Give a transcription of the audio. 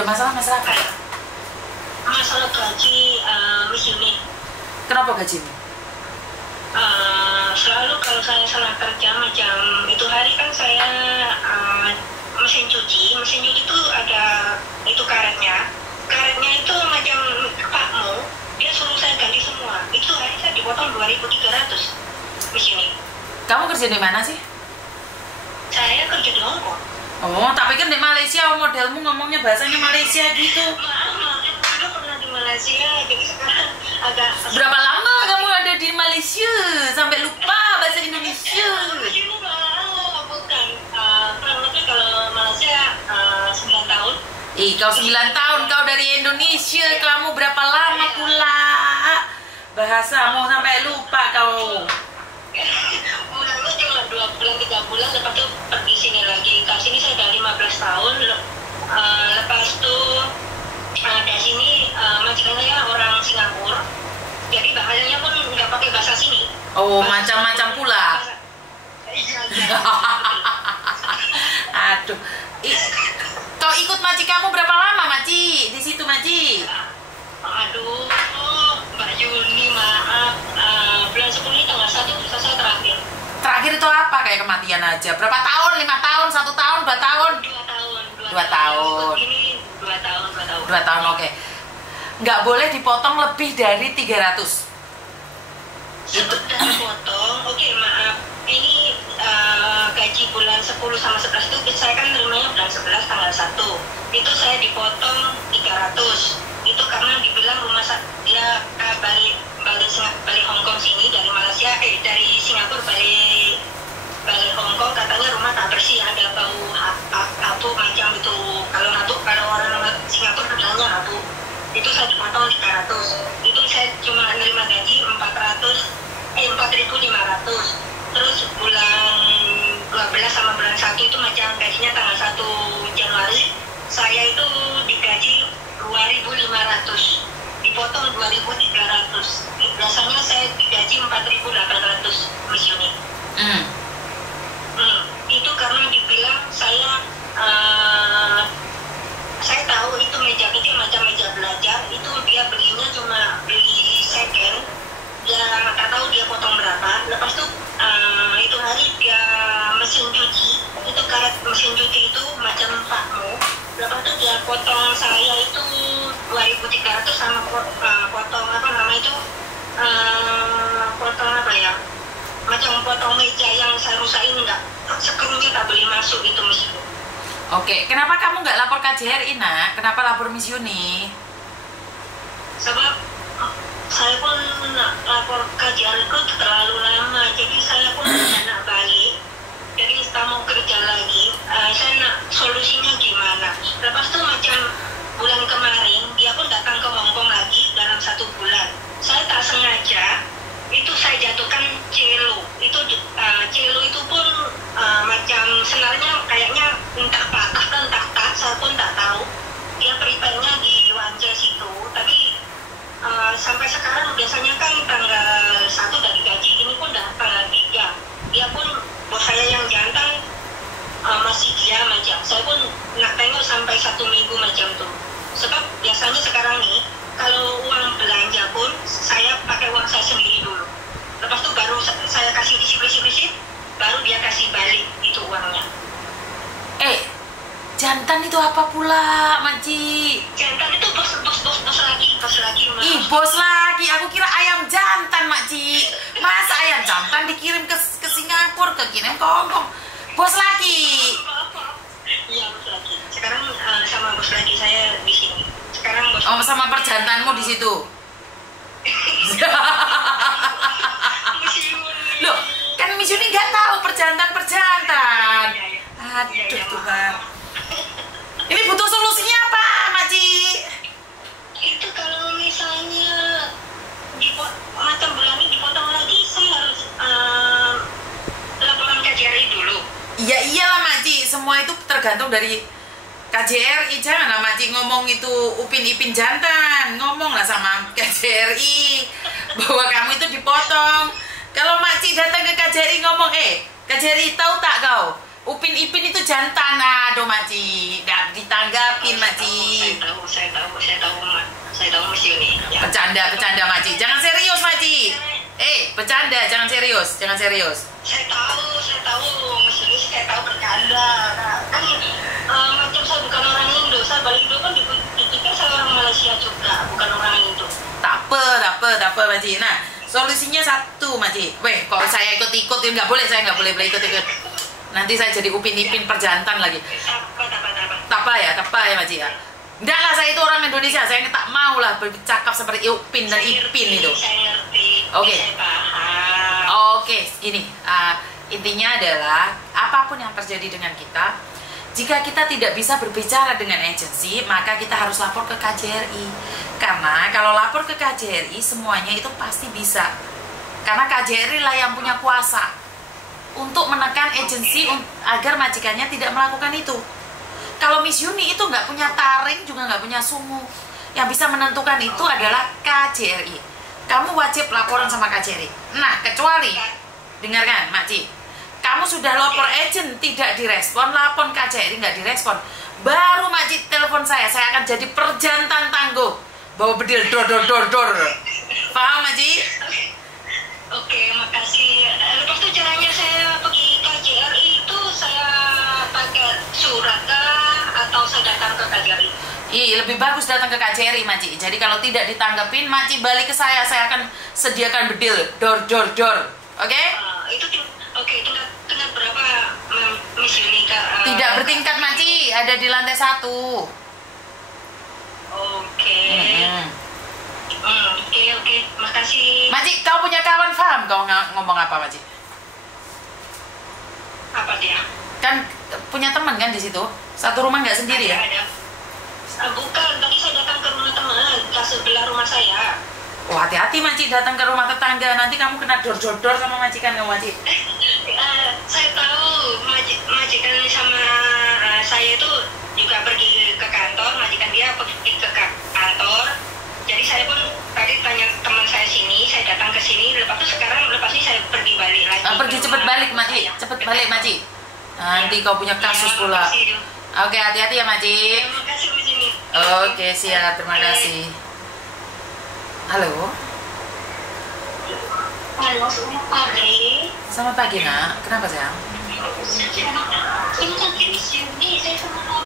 Ada masalah apa? Masalah gaji Miss Yuni. Kenapa gajimu? Selalu kalau saya salah kerja macam itu hari kan saya mesin cuci itu ada itu karetnya itu macam pakmu dia suruh saya ganti semua. Itu hari saya dipotong 2.300 Miss Yuni. Kamu kerja di mana sih? Saya kerja di Hongkong. Oh, tapi kan di Malaysia modelmu ngomongnya bahasanya Malaysia gitu. Maaf, dulu pernah di Malaysia, jadi sekarang agak... Berapa lama kamu ada di Malaysia sampai lupa bahasa Indonesia? Ini bukan, kurang lebih kalau Malaysia 9 tahun. Ih, kau 9 tahun, kau dari Indonesia, kamu berapa lama pula? Bahasamu sampai lupa kau. Mulanya cuma 2 bulan, 3 bulan, lepas itu pergi sini lagi. Ke sini saya udah 15 tahun, lepas itu dari sini majikan saya orang Singapura, jadi bahasanya pun nggak pakai bahasa sini. Oh, macam-macam pula. Iya. Aduh, kau ikut maji kamu berapa lama, Maci? Di situ, Maci? Aduh, Mbak Yuni, maaf. Bulan 10 ini tanggal 1 bisa saya terakhir. Terakhir itu apa? Kayak kematian aja. Berapa tahun? 5 tahun? 1 tahun? 2 tahun? 2 tahun. 2 tahun. Ini 2 tahun. 2 tahun, oke. Nggak boleh dipotong lebih dari 300. Sudah dipotong, oke, maaf. Ini gaji bulan 10 sama 11 itu saya kan nerimanya bulan 11 tanggal 1. Itu saya dipotong 300. Itu karena dibilang rumah dia balik Hongkong sini dari Malaysia, dari Singapura balik Hongkong, katanya rumah tak bersih, ada bau abu macam itu. Kalau orang Singapura bilangnya abu. Itu saya dipotong 300. Itu saya cuma menerima gaji 4.500. Terus bulan 12 sama bulan 1 itu macam gajinya tanggal 1 Januari, saya itu digaji 2.500, dipotong 2.300. Biasanya saya digaji 4.800 Miss Yuni. Itu karena dibilang saya tahu itu meja kecil macam meja belajar, itu dia belinya cuma beli second, dia nggak tahu dia potong berapa. Lepas itu hari dia mesin cuci, itu karet mesin cuci itu macam pakmu. Lepas itu dia potong saya itu 2.300 sama potong apa nama itu, potong apa ya, macam potong meja yang saya rusakin, nggak skrunya tak boleh masuk itu Miss Yuni. Oke, kenapa kamu nggak lapor KJRI, nak? Kenapa lapor Miss Yuni? Sebab saya pun lapor KJRI itu terlalu lama, jadi saya pun tidak nak balik. Jadi saya mau kerja lagi, saya nak solusinya gimana. Lepas itu macam bulan kemarin, dia pun datang ke Hongkong lagi dalam 1 bulan. Saya tak sengaja, itu saya jatuhkan celo. Celo itu pun macam senarnya kayaknya entah patah dan entah tak, saya pun tak tahu. Dia prepaidnya di Wanja situ, tapi sampai sekarang biasanya kan tanggal 1 dari gaji, ini pun udah tanggal 3. Dia pun bos saya yang jantan masih diam aja. Saya pun nak tengok sampai 1 minggu macam tuh. Sebab biasanya sekarang nih, kalau uang belanja pun saya pakai uang saya sendiri dulu. Lepas itu baru saya kasih receipt, baru dia kasih balik itu uangnya. Jantan itu apa pula, Maci? Jantan itu bos lagi. Ih, bos lagi. Aku kira ayam jantan, Maci. Masa ayam jantan dikirim ke Singapura, kirim ke Hongkong? Bos lagi. Iya, bos lagi. Sekarang sama bos lagi saya di sini. Sekarang bos. Sama perjantanmu di situ. Loh, kan Miss Yuni nggak tahu perjantan. Aduh, Tuhan. Ini butuh solusinya apa, Maci? Itu kalau misalnya macam bulan ini dipotong lagi, saya harus laporan KJRI dulu. Iya iyalah, Maci. Semua itu tergantung dari KJRI. Janganlah Maci ngomong itu Upin Ipin jantan. Ngomonglah sama KJRI bahwa kamu itu dipotong. Kalau Maci datang ke KJRI ngomong, KJRI tahu tak kau? Upin Ipin itu jantan. Aduh Maci, nggak ditanggapin Maci. Saya tahu Mas Yuni. Ya. Bercanda Maci. Jangan serius Maci. Bercanda, jangan serius. Saya tahu Mas Yuni, saya tahu bercanda. Kan macam saya bukan orang Indo, saya balik Indo kan dipikir saya orang Malaysia juga, bukan orang Indo. Tak apa Maci. Nah, solusinya satu Maci. Kalau saya ikut-ikut nggak boleh, saya nggak boleh ikut-ikut. Nanti saya jadi Upin Ipin perjantan lagi. Tapa ya Maci ya. Enggak lah, saya itu orang Indonesia, saya tak mau lah bercakap seperti Upin dan Ipin itu. Saya ngerti. Oke. Saya paham. Oke, gini. Intinya adalah apapun yang terjadi dengan kita, jika kita tidak bisa berbicara dengan agensi, maka kita harus lapor ke KJRI. Karena kalau lapor ke KJRI, semuanya itu pasti bisa. Karena KJRI lah yang punya kuasa untuk menekan agensi agar majikannya tidak melakukan itu. Kalau Miss Yuni itu nggak punya taring, juga nggak punya sungu. Yang bisa menentukan itu adalah KJRI. Kamu wajib laporan sama KJRI. Nah, kecuali, dengarkan Makci, kamu sudah lapor agent tidak direspon, lapor KJRI nggak direspon, baru Makci telepon saya akan jadi perjantan tangguh, bawa bedil dor. Paham Makci? Oke, makasih. Lepas itu caranya saya pergi KJRI itu saya pakai surat atau saya datang ke KJRI? Lebih bagus datang ke KJRI Makci. Jadi kalau tidak ditanggepin, Makci balik ke saya akan sediakan bedil dor. Oke? Itu tingkat berapa Miss Yuni? Tidak bertingkat Makci, ada di lantai 1. Oke. Oke, makasih. Makci, kau punya kawan, paham kau ngomong apa Makci? Apa dia? Kan punya teman kan di situ? Satu rumah nggak sendiri ya? Ada. Bukan, tadi saya datang ke rumah teman, ke sebelah rumah saya. Oh, hati-hati Makci datang ke rumah tetangga, nanti kamu kena dor sama majikan kamu Makci. Saya tahu majikan sama saya itu juga pergi ke kantor, majikan dia pergi ke kantor. Jadi saya pun tadi tanya teman saya sini, saya datang ke sini, lepas ini saya pergi balik lagi. Pergi cepet balik Makci. Nanti kau punya kasus pula. Oke, hati-hati ya Makci. Terima kasih Bu Jini. Oke, siap, terima kasih. Halo. Halo, selamat pagi. Selamat pagi nak. Kenapa sayang? Ini kan Miss Yuni, saya sama